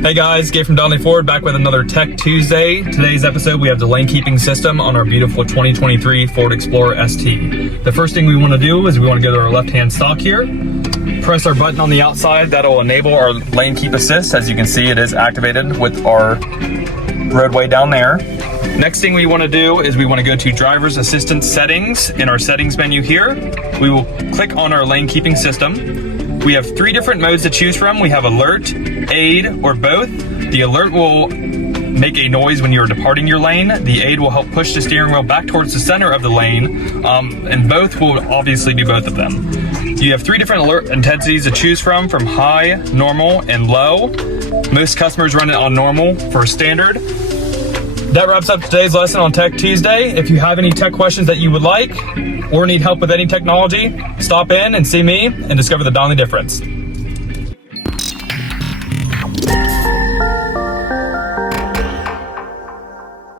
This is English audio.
Hey guys, Gabe from Donnelly Ford back with another Tech Tuesday. Today's episode, we have the lane keeping system on our beautiful 2023 Ford Explorer ST. The first thing we want to do is we want to go to our left-hand stalk here, press our button on the outside. That'll enable our lane keep assist. As you can see, it is activated with our roadway down there. Next thing we want to do is we want to go to driver's assistance settings. In our settings menu here, we will click on our lane keeping system. We have three different modes to choose from. We have alert, aid, or both. The alert will make a noise when you're departing your lane. The aid will help push the steering wheel back towards the center of the lane, and both will obviously do both of them. You have three different alert intensities to choose from high, normal, and low. Most customers run it on normal for standard. That wraps up today's lesson on Tech Tuesday. If you have any tech questions that you would like or need help with any technology, stop in and see me and discover the Donnelly difference.